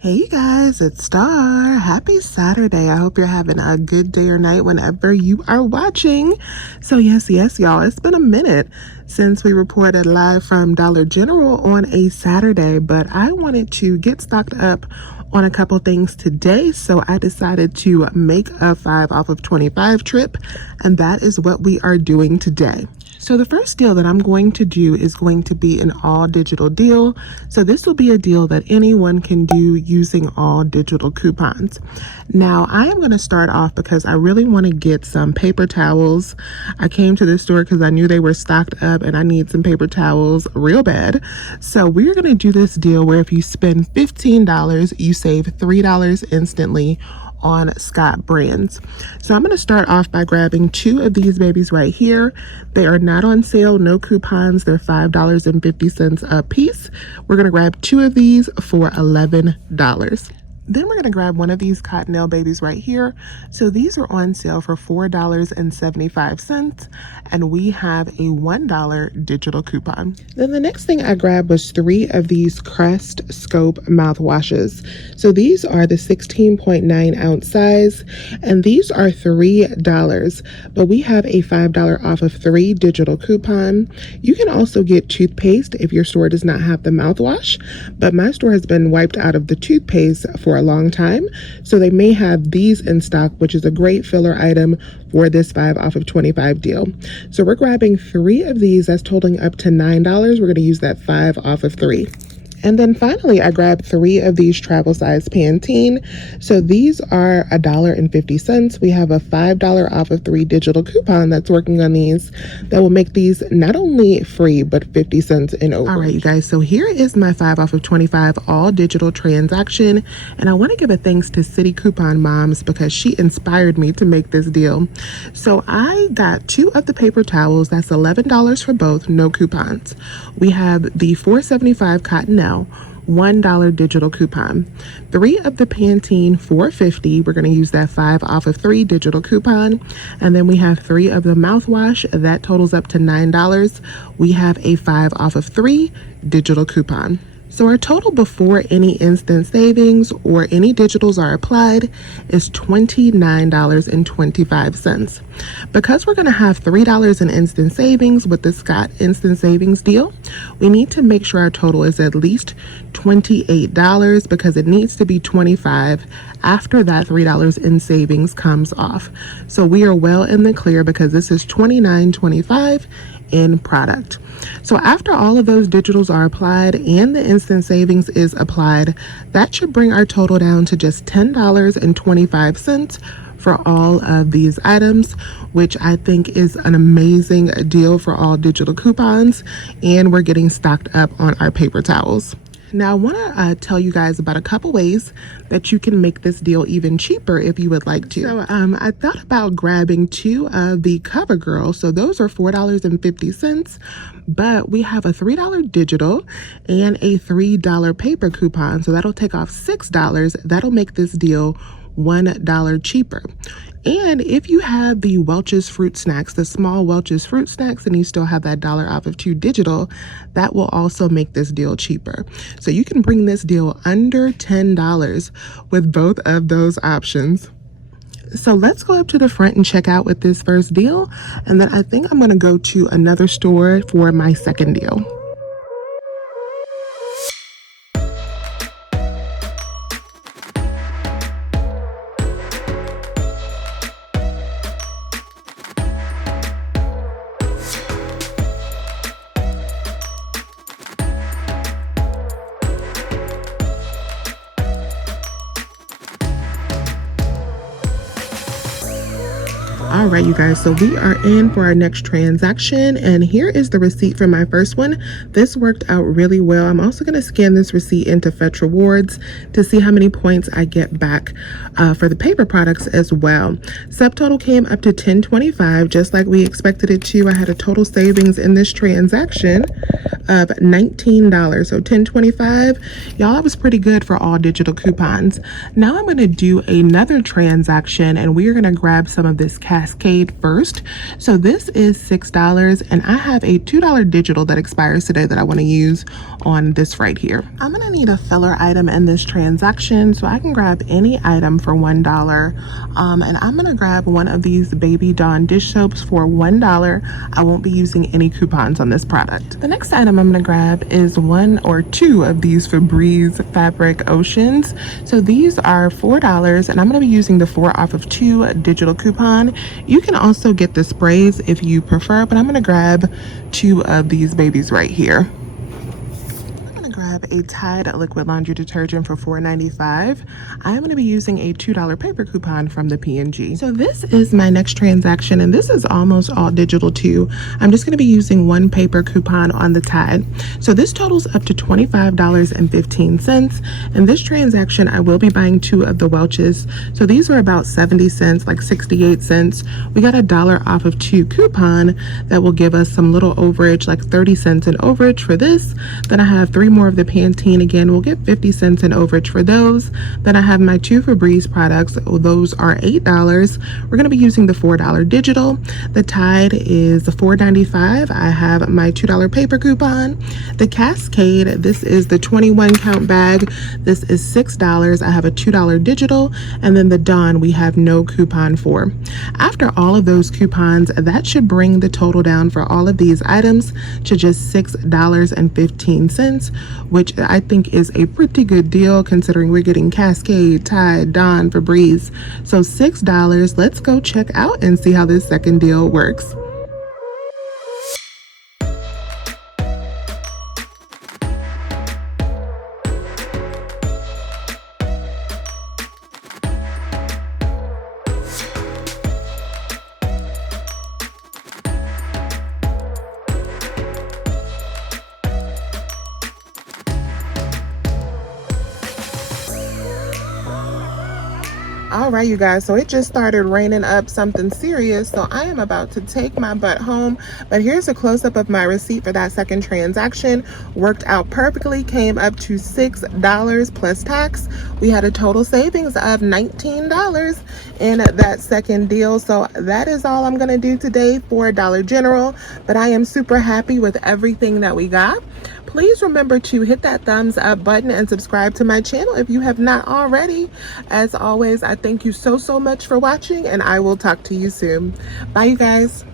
Hey you guys, it's Star. Happy Saturday. I hope you're having a good day or night whenever you are watching. So yes, y'all, it's been a minute since we reported live from Dollar General on a Saturday, but I wanted to get stocked up on a couple things today, so I decided to make a 5 off of 25 trip, and that is what we are doing today. So the first deal that I'm going to do is going to be an all digital deal. So this will be a deal that anyone can do using all digital coupons. Now I am going to start off because I really want to get some paper towels. I came to this store because I knew they were stocked up and I need some paper towels real bad. So we're going to do this deal where if you spend $15, you save $3 instantly on Scott brands. So I'm going to start off by grabbing 2 of these babies right here. They are not on sale, no coupons. They're $5.50 a piece. We're going to grab 2 of these for $11. Then we're going to grab one of these Cottonelle babies right here. So these are on sale for $4.75, and we have a $1 digital coupon. Then the next thing I grabbed was 3 of these Crest Scope mouthwashes. So these are the 16.9 ounce size, and these are $3, but we have a $5 off of 3 digital coupon. You can also get toothpaste if your store does not have the mouthwash, but my store has been wiped out of the toothpaste for a long time, so they may have these in stock, which is a great filler item for this 5 off of 25 deal. So we're grabbing 3 of these. That's totaling up to $9. We're going to use that 5 off of 3. And then finally, I grabbed 3 of these travel size Pantene. So these are $1.50. We have a $5 off of 3 digital coupon that's working on these that will make these not only free, but 50 cents in over. All right, you guys. So here is my 5 off of 25 all digital transaction. And I want to give a thanks to City Coupon Moms because she inspired me to make this deal. So I got 2 of the paper towels. That's $11 for both, no coupons. We have the $4.75 Cottonelle, $1 digital coupon. 3 of the Pantene $4.50. We're going to use that 5 off of 3 digital coupon. And then we have 3 of the mouthwash. That totals up to $9. We have a 5 off of 3 digital coupon. So our total before any instant savings or any digitals are applied is $29.25. Because we're going to have $3 in instant savings with the Scott instant savings deal, we need to make sure our total is at least $28 because it needs to be $25 after that $3 in savings comes off. So we are well in the clear because this is $29.25 in product. So after all of those digitals are applied and the instant savings is applied, that should bring our total down to just $10.25 for all of these items, which I think is an amazing deal for all digital coupons, and we're getting stocked up on our paper towels. Now, I want to tell you guys about a couple ways that you can make this deal even cheaper if you would like to. So I thought about grabbing 2 of the CoverGirl. So those are $4.50, but we have a $3 digital and a $3 paper coupon. So that'll take off $6. That'll make this deal $1 cheaper. And if you have the Welch's Fruit Snacks, the small Welch's Fruit Snacks, and you still have that $1 off of 2 digital, that will also make this deal cheaper. So you can bring this deal under $10 with both of those options. So let's go up to the front and check out with this first deal. And then I think I'm going to go to another store for my second deal. All right, you guys, so we are in for our next transaction, and here is the receipt for my first one. This worked out really well. I'm also going to scan this receipt into Fetch Rewards to see how many points I get back for the paper products as well. Subtotal came up to $10.25, just like we expected it to. I had a total savings in this transaction of $19, so $10.25. Y'all, that was pretty good for all digital coupons. Now I'm going to do another transaction, and we are going to grab some of this cash Cascade first. So this is $6, and I have a $2 digital that expires today that I want to use on this right here. I'm gonna need a filler item in this transaction, so I can grab any item for $1. And I'm gonna grab one of these Baby Dawn dish soaps for $1. I won't be using any coupons on this product. The next item I'm gonna grab is one or two of these Febreze Fabric Oceans. So these are $4, and I'm gonna be using the 4 off of 2 digital coupon. You can also get the sprays if you prefer, but I'm gonna grab 2 of these babies right here. Grab a Tide liquid laundry detergent for $4.95. I'm going to be using a $2 paper coupon from the P&G. So this is my next transaction, and this is almost all digital too. I'm just going to be using one paper coupon on the Tide. So this totals up to $25.15. In this transaction, I will be buying 2 of the Welch's. So these were about 70 cents, like 68 cents. We got $1 off of 2 coupon that will give us some little overage, like 30 cents in overage for this. Then I have 3 more of the Pantene. Again, we'll get 50 cents in overage for those. Then I have my 2 Febreze products. Those are $8. We're going to be using the $4 digital. The Tide is $4.95. I have my $2 paper coupon. The Cascade, this is the 21 count bag. This is $6. I have a $2 digital. And then the Dawn, we have no coupon for. After all of those coupons, that should bring the total down for all of these items to just $6.15, which I think is a pretty good deal considering we're getting Cascade, Tide, Dawn, Febreze. So $6. Let's go check out and see how this second deal works. All right, you guys, so it just started raining up something serious, so I am about to take my butt home. But here's a close-up of my receipt for that second transaction. Worked out perfectly, came up to $6 plus tax. We had a total savings of $19 in that second deal. So that is all I'm gonna do today for Dollar General, but I am super happy with everything that we got. Please remember to hit that thumbs up button and subscribe to my channel if you have not already. As always, I thank you so much for watching, and I will talk to you soon. Bye, you guys.